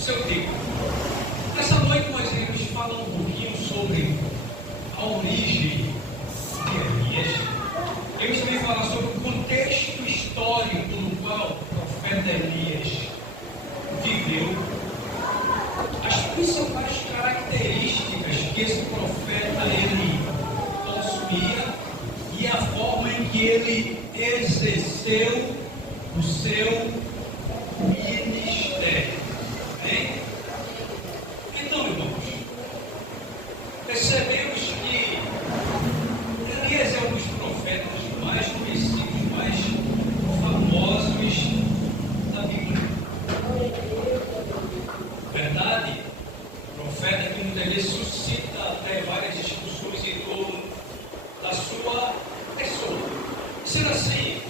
seu tempo. Nessa noite nós iremos falar um pouquinho sobre a origem de Elias. Eu também falar sobre o contexto histórico no qual o profeta Elias viveu, as principais características que esse profeta ele possuía e a forma em que ele exerceu o seu ministério. Bem? Então, irmãos, percebemos que Elias é um dos profetas mais conhecidos, mais famosos da Bíblia. Verdade? Profeta que muitas vezes suscita até várias discussões em torno da sua pessoa. Sendo assim,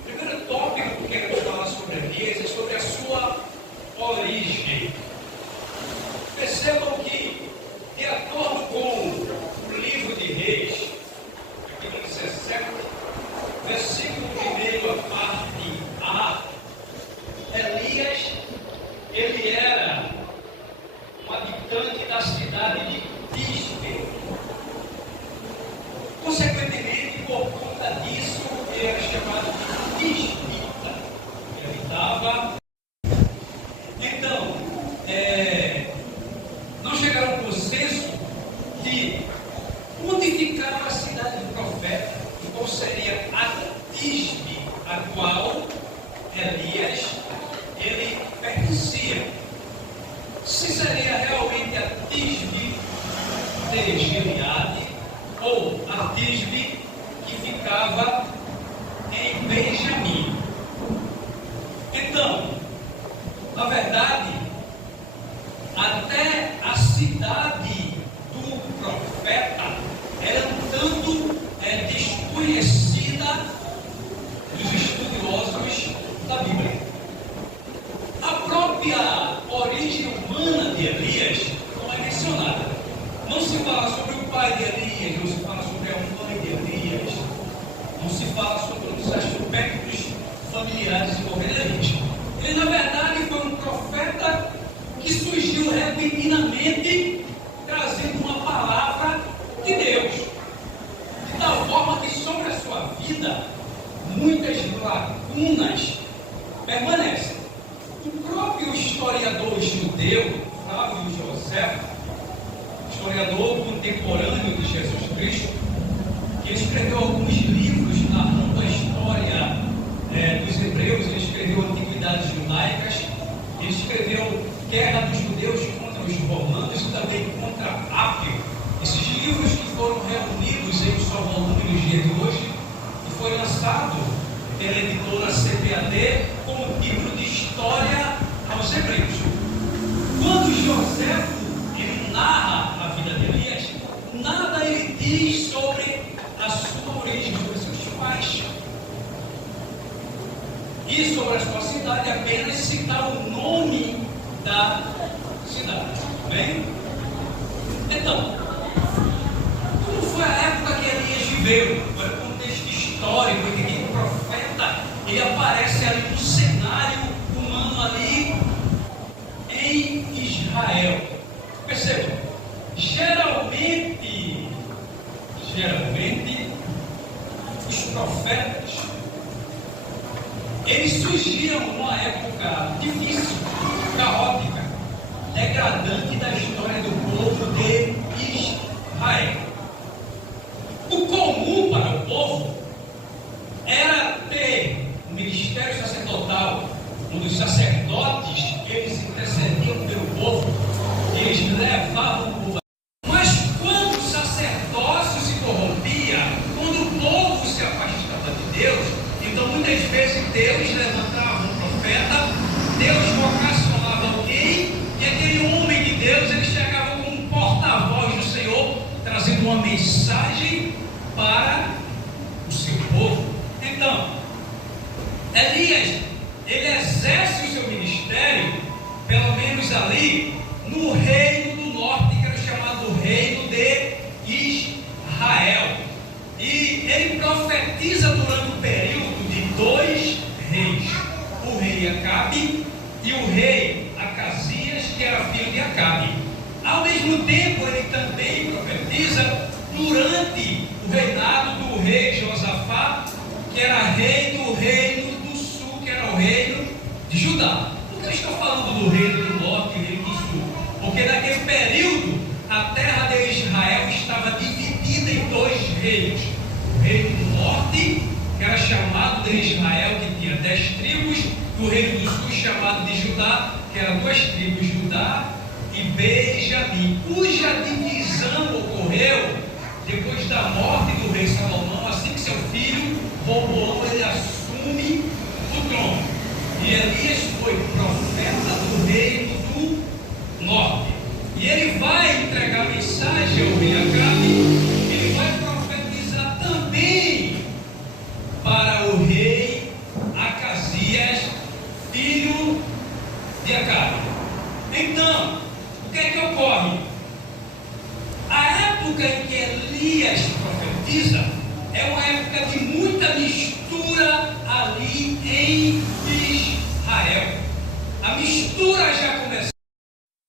o primeiro tópico que queremos falar sobre Elias é sobre a sua origem. Percebam que, de acordo com o livro de Reis, capítulo 17, versículo 1, a parte A, Elias, ele era um habitante da cidade de Tisbe. Consequentemente, por conta disso, ele era chamado de Tisbita. Ele habitava. Então, não chegaram ao consenso de onde ficava a cidade do profeta, e qual seria a Tisbe, a qual Elias ele pertencia. Se seria realmente a Tisbe de Gileade ou a Tisbe que ficava em Benjamim. Então, na verdade, até a cidade do profeta era um tanto desconhecida dos estudiosos da Bíblia. A própria origem humana de Elias não é mencionada. Não se fala sobre o pai de Elias, não se fala sobre a mãe de Elias, não se fala sobre os aspectos familiares envolvendo Elias. Ele, na verdade, foi um profeta que surgiu repentinamente, trazendo uma palavra de Deus, de tal forma que sobre a sua vida, muitas lacunas permanecem. O próprio historiador judeu, Flávio José, historiador contemporâneo de Jesus Cristo, que escreveu alguns livros narrando a história dos hebreus, ele escreveu Antiguidades Judaicas, ele escreveu Guerra dos Judeus contra os Romanos e também contra Apio. Esses livros que foram reunidos em um só volume nos dias de hoje e foi lançado pela editora CPAD como livro de história aos hebreus. Quando José ele narra a vida de Elias, nada ele diz sobre a sua origem, sobre seus pais. E sobre a sua cidade, apenas citar o nome da cidade. Bem? Então, como foi a época que Elias viveu? Qual é o contexto histórico em que o profeta ele aparece ali no cenário humano ali em Israel? Percebam, geralmente os profetas eles surgiram numa época difícil, caótica, degradante da história do povo de Israel. O comum para o povo era ter um ministério sacerdotal, onde os sacerdotes eles intercediam pelo povo, eles levavam o povo. Mas quando o sacerdócio se corrompia, quando o povo se afastava de Deus, então muitas vezes Deus levantava um profeta, Deus vocacionava alguém, e aquele homem de Deus ele chegava como um porta-voz do Senhor, trazendo uma mensagem para o seu povo. Então, Elias, ele exerce o seu ministério, pelo menos ali, no reino do norte, que era chamado Reino de Israel. E ele profetiza durante o período de 2 reis, o rei Acabe e o rei Acasias, que era filho de Acabe. Ao mesmo tempo, ele também profetiza durante o reinado do rei Josafá, que era rei do reino do sul, que era o reino de Judá. Por que eu estou falando do reino do norte e reino do sul? Porque naquele período a terra de Israel estava dividida em dois reinos. O reino do norte, que era chamado de Israel, que tinha 10 tribos, e o reino do sul, chamado de Judá, que eram 2 tribos, Judá e Benjamim, cuja divisão ocorreu depois da morte do rei Salomão, assim que seu filho Roboão ele assume o trono. E Elias foi profeta do reino do norte. E ele vai entregar a mensagem ao rei Acabe, ele vai profetizar também para o rei Acasias, filho de Acabe. Então, o que é que ocorre? A época em que Elias profetiza é uma época de muita mistura ali em Israel. A mistura já começou.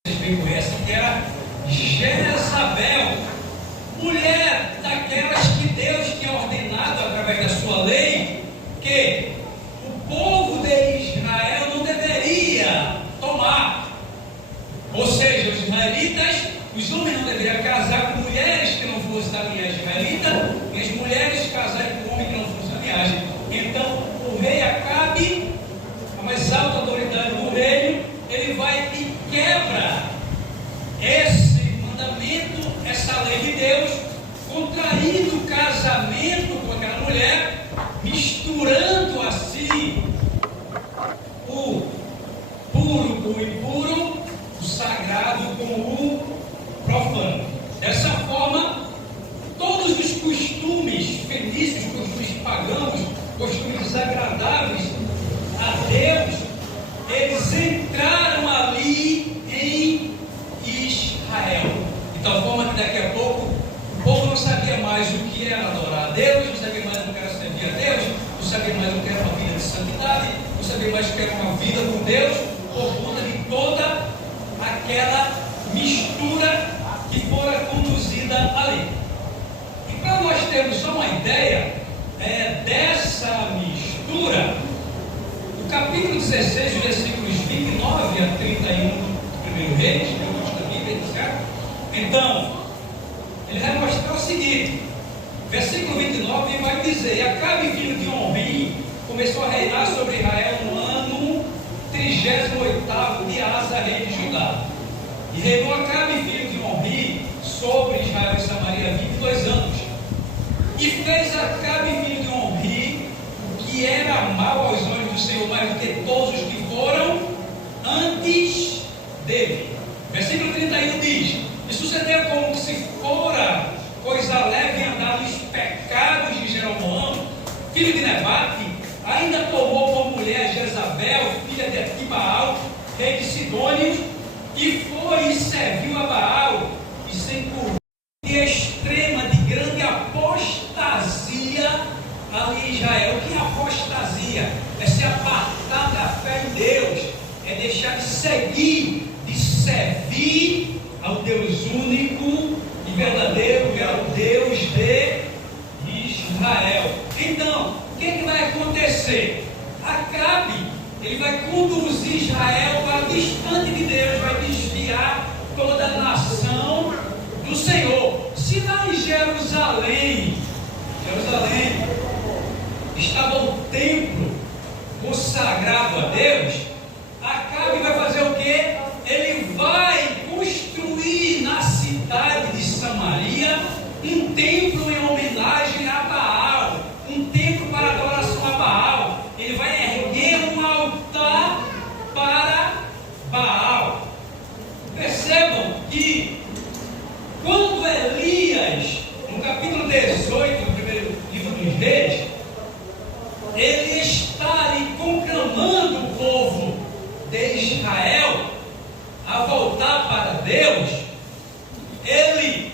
Vocês bem conhecem que era Jezabel, mulher daquelas que Deus tinha ordenado através da sua lei que o povo de Israel não deveria tomar. Ou seja, os israelitas, os homens não deveriam casar com mulheres que não fossem da linhagem israelita, e as mulheres casarem com homens que não fossem da linhagem. Então, o rei Acabe, a mais alta autoridade do reino, ele vai e quebra esse mandamento, essa lei de Deus, contraindo o casamento com aquela mulher, misturando assim o puro com o impuro, o sagrado com o profano. Dessa forma, todos os costumes fenícios, costumes pagãos, costumes desagradáveis a Deus, eles entraram ali em Israel. De tal forma que daqui a pouco o povo não sabia mais o que era adorar a Deus, não sabia mais o que era servir a Deus, não sabia mais o que era uma vida de santidade, não sabia mais o que era uma vida com Deus, por conta de toda aquela mistura que fora conduzida ali. E para nós termos só uma ideia dessa mistura, o capítulo 16, versículos 29 a 31 do 1 Reis, que eu gosto da Bíblia, certo? Então, ele vai mostrar o seguinte, versículo 29, ele vai dizer: e Acabe, filho de Omri, começou a reinar sobre Israel no ano 38º de Asa, rei de Judá. E reinou Acabe, filho de Omri, sobre Israel e Samaria 22 anos. E fez Acabe, filho de Omri, o que era mal aos olhos do Senhor, mais do que todos os que foram antes dele. Versículo 31 diz: e sucedeu como que se fora coisa leve andar nos pecados de Jeroboão, filho de Nebate, ainda tomou por mulher Jezabel, filha de Etibaal, rei de Sidônios, e foi e serviu a Baal, e se encurvou de extrema, de grande apostasia ali em Israel. O que é apostasia? É se apartar da fé em Deus, é deixar de seguir, de servir ao Deus único e verdadeiro, que é o Deus de Israel. Então, o que vai acontecer? Acabe, ele vai conduzir Israel para distante de Deus, vai desviar toda a nação do Senhor. Se lá em Jerusalém estava o templo consagrado a Deus, Acabe vai fazer o quê? Ele vai construir na cidade de Samaria um templo em homenagem a Baal, um templo para adoração a Baal. Ele vai erguer um altar para Baal. Percebam que quando Elias, no capítulo 18 do primeiro livro dos Reis, ele está ali conclamando o povo de Israel a voltar para Deus, ele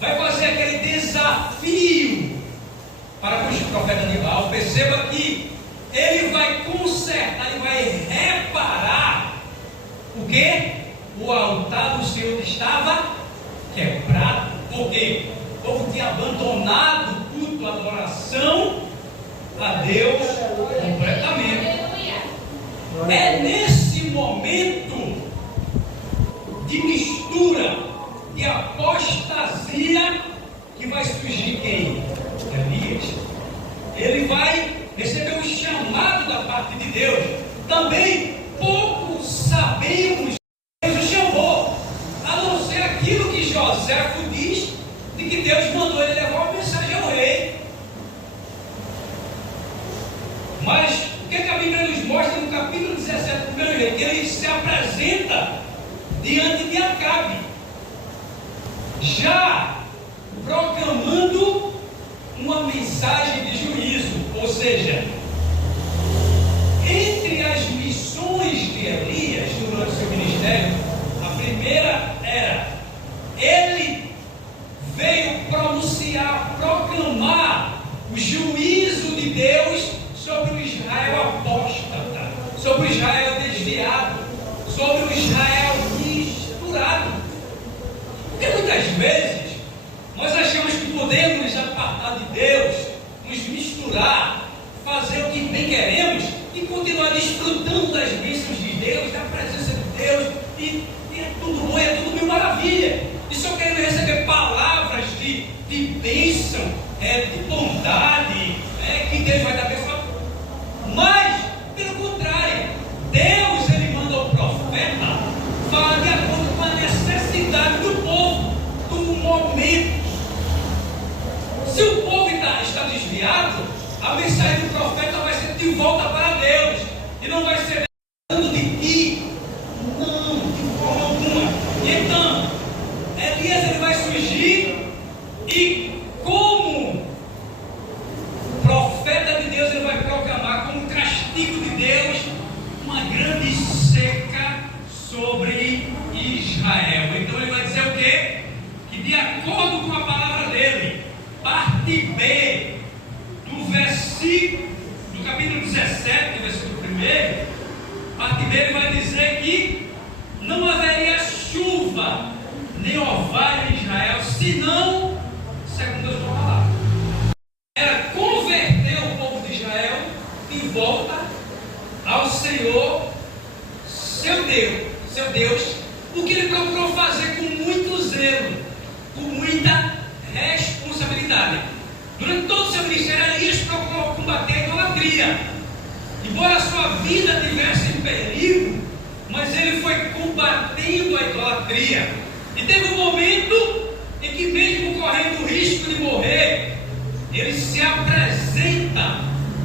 vai fazer aquele desafio para os profetas de Baal. Perceba que ele vai consertar, ele vai reparar o quê? O abandonado o culto, a adoração a Deus completamente. É nesse momento de mistura, de apostasia, que vai surgir quem? Elias. Ele vai receber um chamado da parte de Deus. Também pouco sabemos que Deus o chamou, a não ser aquilo que Joséfo diz, de que Deus mandou ele levar uma mensagem ao rei. Mas o que a Bíblia nos mostra no capítulo 17 do primeiro rei? Que ele se apresenta diante de Acabe, já proclamando uma mensagem de juízo. Ou seja, entre as missões de Elias durante seu ministério, a primeira era: ele veio pronunciar, proclamar o juízo de Deus sobre o Israel apóstata, sobre o Israel desviado, sobre o Israel misturado. Porque muitas vezes nós achamos que podemos nos apartar de Deus, nos misturar, fazer o que bem queremos e continuar desfrutando das bênçãos de Deus, da presença de Deus, e é tudo bom, é tudo mil maravilha. E só querendo receber palavras de bênção, de bondade, que Deus vai dar bênção. Mas, pelo contrário, Deus, ele manda o profeta falar de acordo com a necessidade do povo, do momento. Se o povo está desviado, a mensagem do profeta vai ser de volta para Deus, e não vai ser falando de ti, não, de forma alguma. E então, Elias, ele vai surgir, e como profeta de Deus, ele vai proclamar como castigo de Deus uma grande seca sobre Israel. Então ele vai dizer o quê? Que de acordo com a palavra dele, parte B do versículo, do capítulo 17, versículo 1, parte B, ele vai dizer que não haveria chuva nem orvalho em Israel, senão, segundo a sua palavra, era converter o povo de Israel de volta ao Senhor, seu Deus, o que ele procurou fazer com muito zelo, com muita responsabilidade. Durante todo o seu ministério, Elias procurou combater a idolatria. Embora a sua vida tivesse em perigo, mas ele foi combatendo a idolatria. E teve um momento em que, mesmo correndo o risco de morrer, ele se apresenta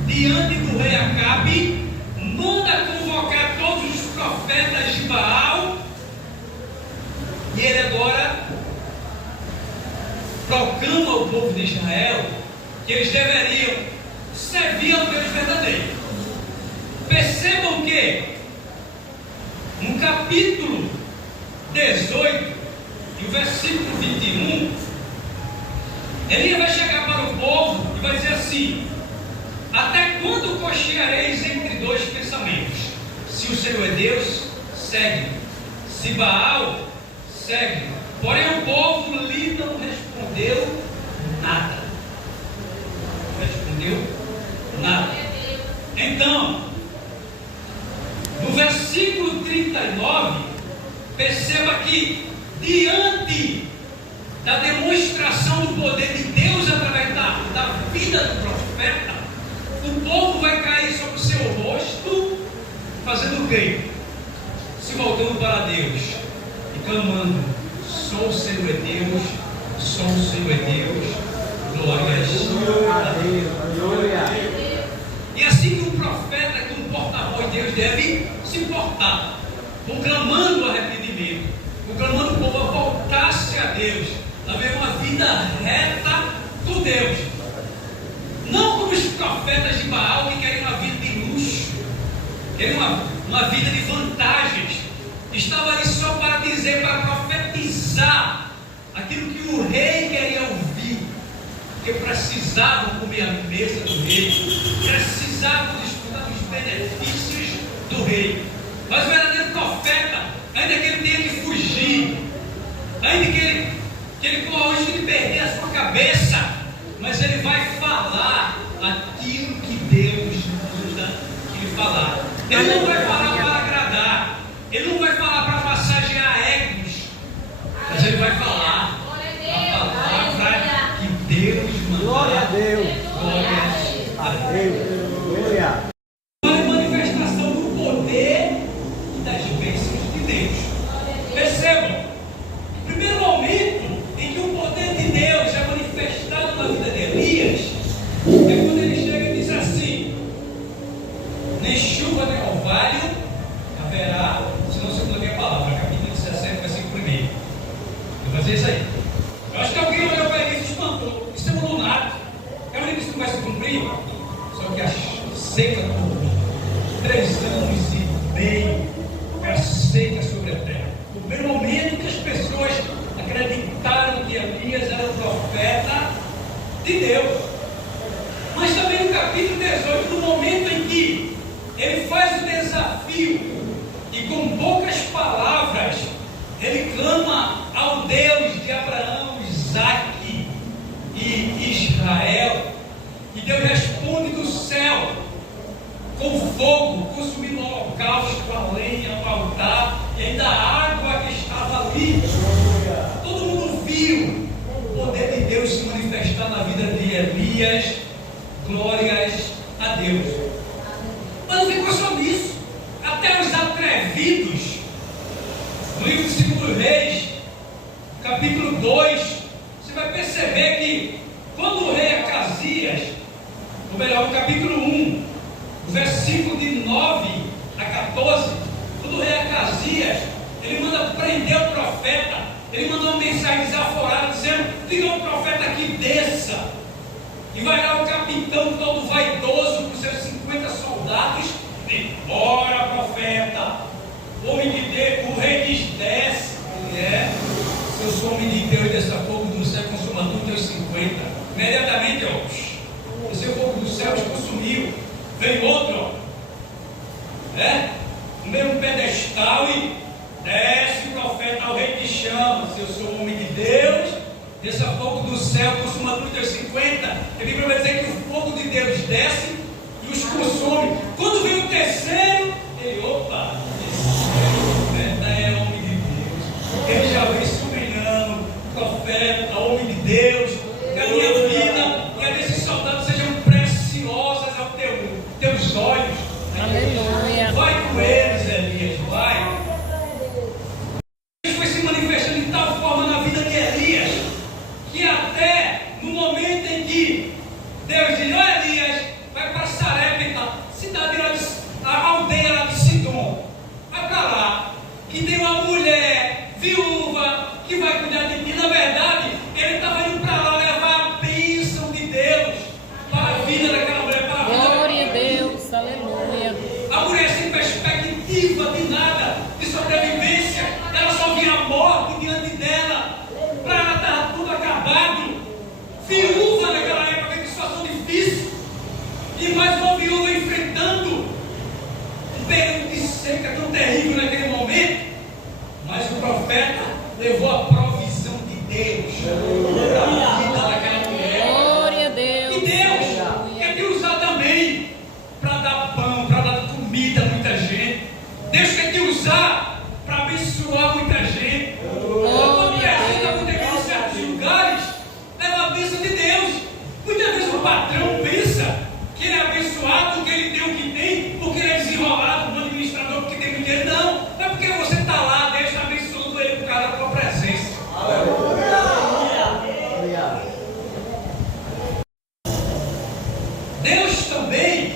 diante do rei Acabe, manda convocar todos os profetas de Baal, e ele agora proclama ao povo de Israel que eles deveriam servir ao Deus verdadeiro. Percebam que no capítulo 18 e o versículo 21, Elias vai chegar para o povo e vai dizer assim: até quando cocheareis entre dois pensamentos? Se o Senhor é Deus, segue. Se Baal, segue. Porém o povo lhe não respondeu nada. Respondeu nada. Então, no versículo 39, perceba que diante da demonstração do poder de Deus através da vida do profeta, o povo vai cair sobre o seu rosto, fazendo o quê? Se voltando para Deus e clamando: só o Senhor é Deus, só o Senhor é Deus, glórias a Deus. E assim que um profeta, que um porta-voz de Deus deve se portar, proclamando o arrependimento, proclamando o povo a voltar-se a Deus, a ver uma vida reta com Deus. Não como os profetas de Baal, que querem uma vida de luxo, querem uma vida de vantagens. Estava ali só para dizer, para profetizar aquilo que o rei queria ouvir, que precisavam comer a mesa do rei, precisavam desfrutar dos benefícios do rei. Mas o verdadeiro profeta, ainda que ele tenha que fugir, ainda que ele corra o risco de perder a sua cabeça, mas ele vai falar aquilo que Deus manda ele falar. Ele não vai falar para agradar, ele não vai falar para massagear egos, mas ele vai falar a palavra que Deus manda. Glória a Deus. Glória a Deus. Glória. Uma manifestação do poder e das bênçãos de Deus. Percebam, o primeiro momento em que o poder de Deus é manifestado na vida de Elias é quando ele chega e diz assim: nem chuva nem orvalho haverá, se não segundo a minha palavra, capítulo 17, versículo 1. Eu vou fazer isso aí. Eu acho que alguém olhou para ele e se espantou. Isso é um lunático. Quero ver que isso não vai se cumprir. Só que a seca por 3 anos e meio foi a seca sobre a terra. No primeiro momento que as pessoas acreditaram que Elias era o profeta de Deus. Mas também no capítulo 18, no momento em que ele faz o desafio e com poucas palavras ele clama ao Deus de Abraão, Isaque e Israel, e Deus responde do céu com fogo, consumindo o holocausto, a lenha, o altar e ainda a água que estava ali. Todo mundo viu o poder de Deus se manifestar na vida de Elias. Glórias a Deus. Mas não ficou só nisso. Até os atrevidos, no livro de 2 Reis, capítulo 2, você vai perceber que quando o rei Acasias, ou melhor, no capítulo 1, o versículo de 9 a 14, quando o rei Acasias, ele manda prender o profeta, ele manda uma mensagem desaforada, dizendo: fica um profeta aqui, desça. E vai lá o capitão todo vaidoso com seus 50 soldados, e bora, profeta, homem de Deus, o rei diz: desce. Ele é: se eu sou homem de Deus, dessa fogo do céu consumador, teus 50. Imediatamente, ó, esse fogo do céu os consumiu. Veio outro, ó, no mesmo pedestal, e desce o profeta ao rei que chama: se eu sou homem de Deus, desça fogo do céu consumador teus 50. A Bíblia vai dizer que o fogo de Deus desce e os consome. Quando vem o terceiro, ele: opa, esse profeta é homem de Deus. Ele já vem sublinhando: profeta, homem de Deus, que a minha vida e a desses soldados sejam preciosas aos teus olhos. Aleluia. Vai com eles, Elias, vai. Deus foi se manifestando de tal forma na vida de Elias, que até no momento em que Deus diz: ó Elias, vai para Sarepta, cidade lá a aldeia lá de Sidom, vai para lá, que tem uma mulher viúva que vai cuidar de ti. Na verdade, ele estava indo para lá levar a bênção de Deus para a vida daquela mulher, para a vida Glória a Deus, aleluia. a mulher sem perspectiva de nada, de sobrevivência, ela só via a morte diante dela, para ela estar tudo acabado, viúva naquela época, que situação difícil, e mais uma viúva enfrentando um período de seca tão terrível naquele momento. Mas o profeta levou a provisão de Deus para a vida daquela mulher. Glória a Deus. E Deus quer te usar também para dar pão, para dar comida a muita gente. Deus quer te usar para abençoar muita gente. Quando presenta muita gente em certos lugares, leva a bênção de Deus. Muitas vezes o patrão pensa que ele é abençoado porque ele tem o que tem, porque ele é desenrolado, um administrador porque tem muito dinheiro. Não, é porque você está lá, Deus está abençoando ele por causa da tua presença. Deus também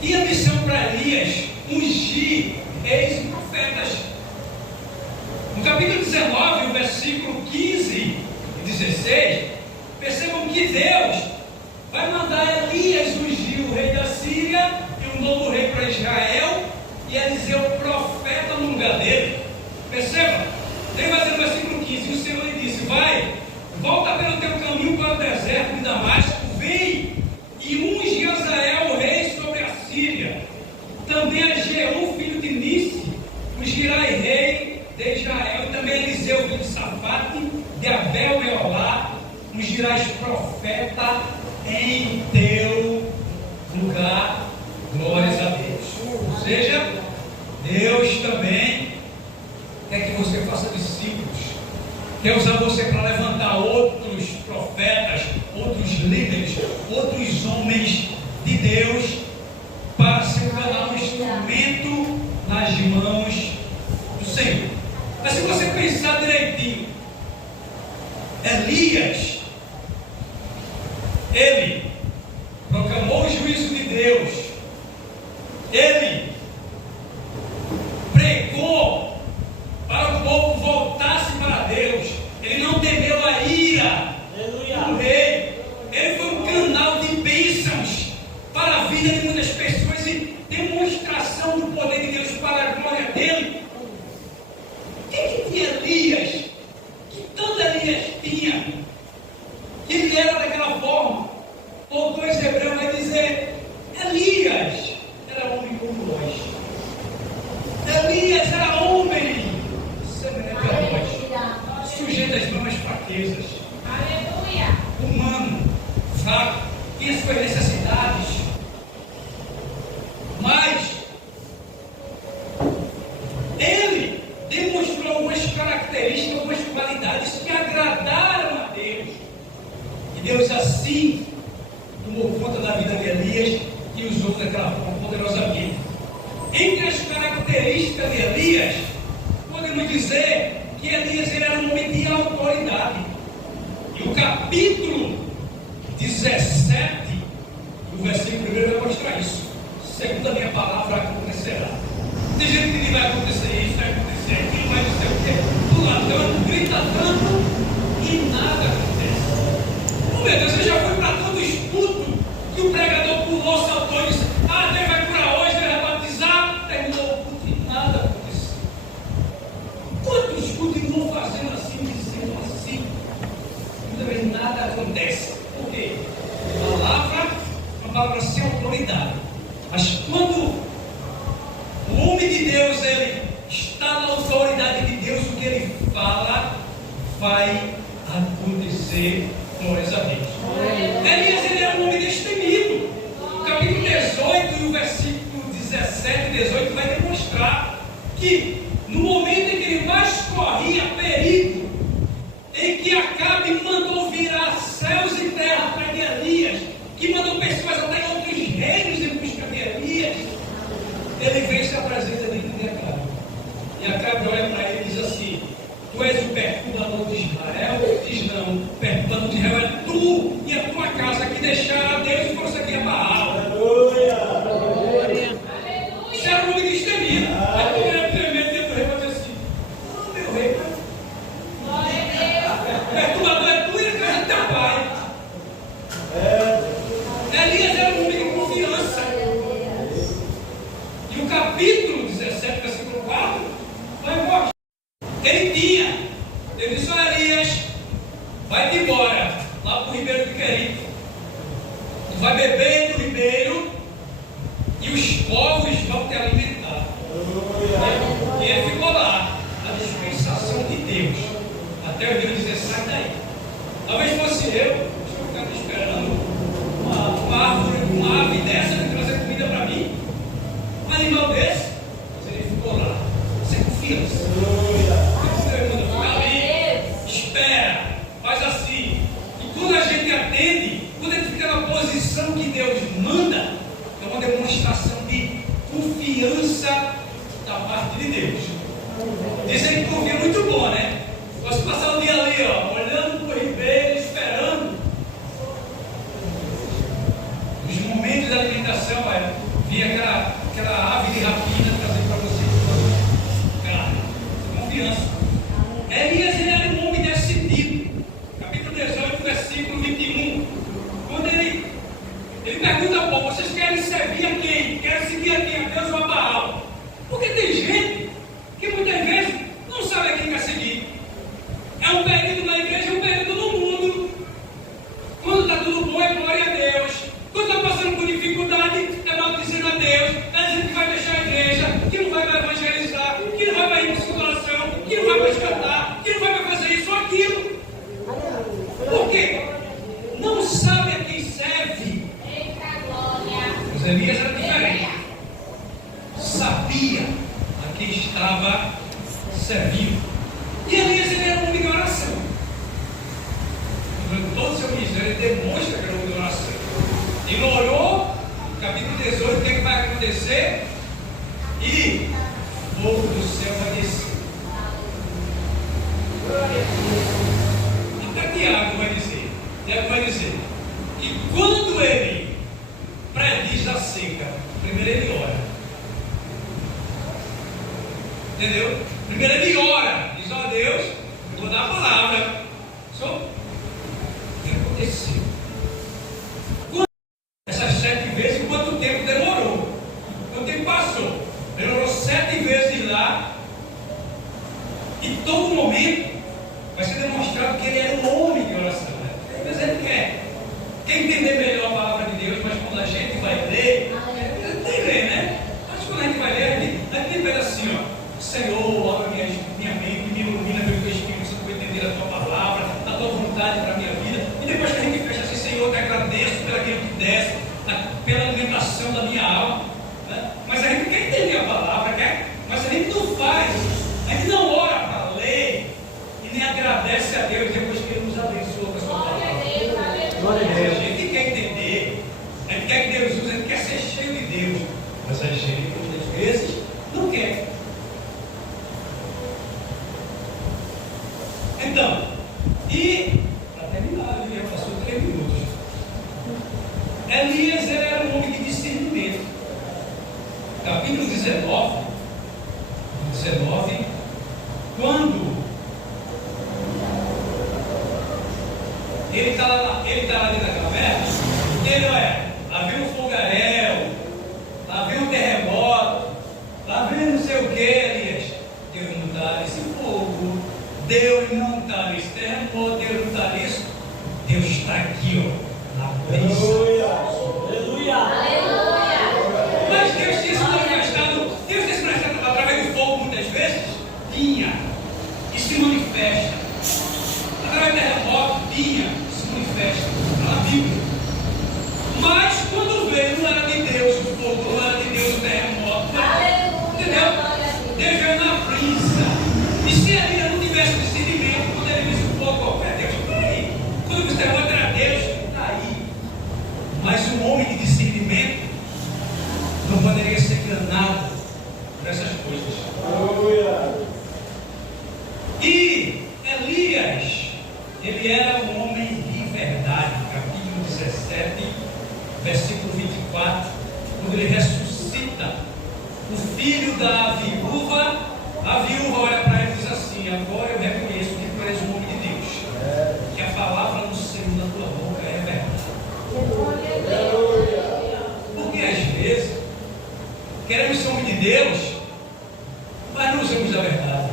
tinha missão para Elias ungir reis e profetas. No capítulo 19, o versículo 15 e 16, percebam que Deus vai mandar Elias ungir o rei da Síria e um novo rei para Israel, e Eliseu profeta no lugar dele. Perceba, ele vai dizer no versículo 15: o Senhor lhe disse: vai, volta pelo teu caminho para o deserto de Damasco, vem e unge Azael, rei sobre a Síria. Também a Jeú, filho de Nice, ungirás rei de Israel. E também Eliseu, filho de Safate, de Abel Meolá, ungirás profeta profeta em teu lugar. Glórias a Deus. Ou seja, Deus também quer que você faça discípulos, quer usar você para levantar outros profetas, outros líderes, outros homens de Deus, para se tornar um instrumento nas mãos do Senhor. Mas se você pensar direitinho, Elias, ele proclamou o juízo de Deus, ele pregou para o povo voltasse para Deus, ele não temeu a ira do rei, ele foi um canal de bênçãos para a vida de muitas pessoas e demonstração do poder de Deus para a glória dele. O que tinha Elias? Que tanto Elias tinha? Que ele era daquela forma. O autor hebreu vai dizer: Elias era homem como nós. Elias era homem semelhante a nós, sujeito às mesmas fraquezas. Aleluia. Humano, fraco, tinha suas necessidades. Mas ele demonstrou algumas características, algumas qualidades que agradaram a Deus. E Deus assim tomou conta da vida de Elias e usou daquela forma poderosamente. Entre as características de Elias, podemos dizer que Elias era um homem de autoridade. E o capítulo 17, o versículo 1 vai mostrar isso. Segundo a minha palavra, acontecerá. Tem gente que diz: vai acontecer isso, vai acontecer aquilo, vai não sei o quê. Do ladrão grita tanto e nada acontece. Oh meu Deus, você já foi para todo escudo que o pregador pulou, saltou e disse: ah, Deus vai curar hoje, Deus vai batizar. Terminou o culto e nada aconteceu. Quantos escudos vão fazendo assim, dizendo assim? Muitas vezes nada acontece. Por quê? Uma palavra sem autoridade. Mas quando o homem de Deus, ele está na autoridade de Deus, o que ele fala vai acontecer. Glórias a Deus. Elias, ele era um homem destemido. O capítulo 18 e o versículo 17 e 18 vai demonstrar que no momento em que ele mais corria perigo, em que Acabe mandou virar céus e terra para Elias, que mandou pessoas até em outros reinos em busca de Elias, ele vem e se apresenta diante de Acabe. E Acabe olha para ele e diz assim: tu és o perturbador de Israel? Diz: não, o perturbador de Israel é tu e a tua casa que deixaram a Deus e foram aqui a Baal. Aleluia! Isso era um homem destemido. Aí tu era tremendo dentro do rei e diz assim: não, meu rei, o perturbador é tu e a casa do teu pai. Elias era um homem de confiança. E o capítulo 17, versículo 4, vai mostrar. Ele disse: ó Elias, vai-te embora lá para o ribeiro de Querite. Tu vai beber no ribeiro e os povos vão te alimentar. E ele ficou lá, a dispensação de Deus, até o ribeiro dizer: sai daí. Talvez fosse eu ficava esperando uma ave dessa que trazer comida para mim, um animal desse. Mas ele ficou lá, sem confiança. Espera, faz assim. E quando a gente atende, quando a gente fica na posição que Deus manda, é uma demonstração de confiança da parte de Deus. Dizem que confia é muito bom, né? Posso passar o dia ali, ó, olhando para o ribeiro, esperando. Nos momentos da alimentação, vi aquela ave de rapina trazer para você. Carne, confiança. Elias, ele era um homem decidido. Capítulo 18, versículo 21. Quando ele pergunta ao povo: vocês querem servir a quem? Querem seguir a quem? A Deus ou a Baal? Porque tem gente que muitas vezes não sabe a quem quer seguir. É um período na igreja, é um período no mundo. Quando está tudo bom, é glória a Deus. Quando está passando por dificuldade, é maldizendo a Deus. É dizendo que vai deixar a igreja, que não vai evangelizar, que não vai para a oração, que não vai para cantar, que não vai fazer isso ou aquilo. Por quê? Não sabe a quem serve. Os Elias era diferente. Sabia a quem estava servindo. E Elias ele era um homem de oração. Durante todo o seu ministério, ele demonstra que era um homem de oração. Ele orou, capítulo 18, o que, é que vai acontecer? E fogo do céu vai descer. Até Tiago vai dizer. Tiago vai dizer que quando ele prediz a seca, primeiro ele ora. Entendeu? Primeiro ele ora. Diz: ó Deus, eu vou dar a palavra. Só o que aconteceu? Essas 7 vezes, quanto tempo demorou? Quanto tempo passou? Demorou 7 vezes lá. E todo momento vai ser demonstrado que ele era um homem de oração. Né? Às vezes ele quer entender melhor a palavra de Deus, mas quando a gente vai ler, tem ler, né? Mas quando a gente vai ler, a gente pede assim, ó: Senhor, abre minha mente, me ilumina pelo teu Espírito Santo para eu entender a tua palavra, a tua vontade para a minha vida. E depois que a gente fecha assim: Senhor, eu te agradeço pelo aquilo que desce, pela alimentação da minha alma. Né? Mas a gente quer entender a palavra, mas a gente não faz, a gente não ora para ler e nem agradece a Deus depois que Ele nos abençoa com a sua palavra. A gente quer entender, a gente quer que Deus use, a gente quer ser cheio de Deus, mas a gente muitas vezes não quer. Então, e para terminar, ele já passou 3 minutos. Elias ele era um homem de discernimento. Capítulo 19, quando ele está lá dentro da caverna, ele olha, lá vem um fogaréu, lá vem um terremoto, lá vem não sei o que, Elias. Deus não está nesse fogo, Deus não está nesse terremoto, Deus não está nisso. Deus está aqui, ó, na brisa. Aleluia! Mas Deus tinha se manifestado, através do fogo muitas vezes, vinha e se manifesta. Através do terremoto, vinha e se manifesta. Está na Bíblia. Mas quando veio, não era de Deus o fogo, não era de Deus o terremoto. Entendeu? Deus veio na brisa. E se ele não tivesse discernimento, quando ele visse o fogo, é Deus, peraí. Quando ele visse o terremoto, era Deus, está aí. Mas um homem de discernimento não poderia ser enganado por essas coisas. E Elias, ele era um homem de verdade. Capítulo 17, versículo 24, quando ele ressuscita o filho da viúva, a viúva olha para ele e diz assim: agora eu reconheço que tu és um homem de Deus, que a palavra do Senhor na tua boca é verdade. Porque às vezes queremos ser homem de Deus, mas não usamos a verdade.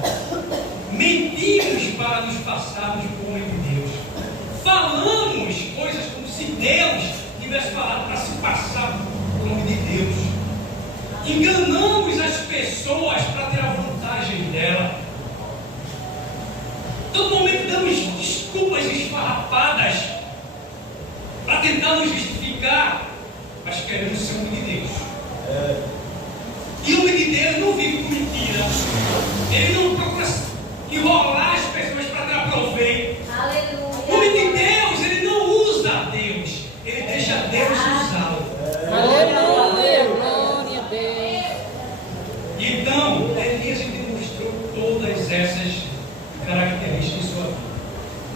Mentimos para nos passarmos por homem de Deus. Falamos coisas como se Deus tivesse falado para se passar por homem de Deus. Enganamos as pessoas para ter a vantagem dela. Todo momento damos desculpas esfarrapadas para tentar nos justificar, mas queremos ser homem de Deus. E o homem de Deus não vive com mentira. Ele não procura enrolar as pessoas para dar proveito. O homem de Deus, ele não usa Deus, ele deixa Deus usá-lo. Aleluia, glória a Deus. Então, Elias demonstrou todas essas características em sua vida.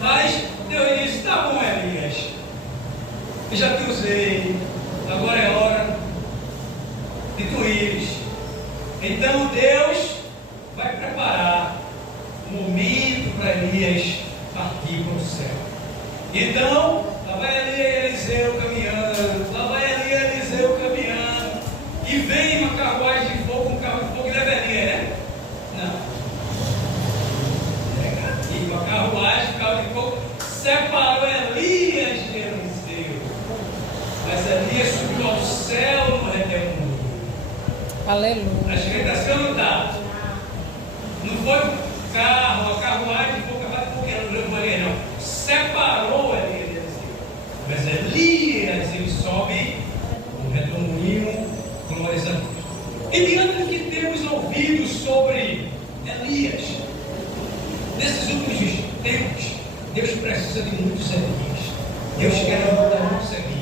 Mas Deus disse: tá bom, Elias, eu já te usei, agora é hora de tu ires. Então Deus vai preparar um momento para Elias partir para o céu. Então, lá vai Eliseu caminhando, lá vai Eliseu caminhando, e vem uma carruagem de fogo, um carro de fogo, e leva Elias, né? Não. É aqui, uma carruagem, um carro de fogo, separou Elias de Eliseu. Mas Elias subiu ao céu no redemoinho. Aleluia. Acho que está sendo dado. Não foi o carro, a carruagem, foi o cavalo, porque não levou Elias, não. Separou Elias de Eliseu. Mas Elias, ele sobe no redemoinho, glórias a Deus. E diante do que temos ouvido sobre Elias, nesses últimos tempos, Deus precisa de muitos Elias. Deus quer levantar muitos Elias.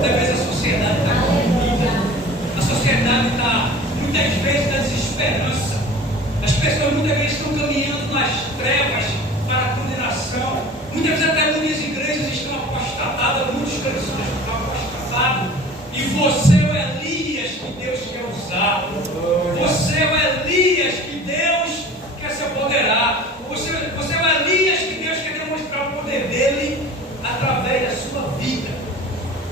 Talvez a sociedade está corrompida. A sociedade está, muitas vezes, na desesperança. As pessoas muitas vezes estão caminhando nas trevas para a condenação. Muitas vezes até muitas igrejas estão apostatadas, muitos cristãos estão apostatados. E você é o Elias que Deus quer usar. Você é o Elias que Deus quer se apoderar. Você é o Elias que Deus quer demonstrar o poder dele através da sua vida.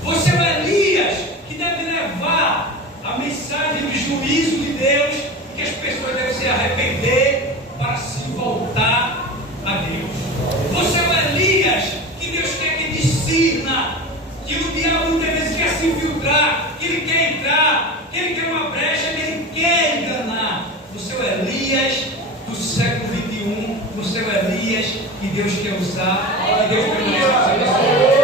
Você é o Elias que deve levar a mensagem do juízo de Deus, que as pessoas devem se arrepender para se voltar a Deus. Você é o Elias que Deus quer que discirna, que o diabo muitas vezes quer se infiltrar, que ele quer entrar, que ele quer uma brecha, que ele quer enganar. Você é o Elias do século XXI, você é o Elias que Deus quer usar, que Deus quer usar.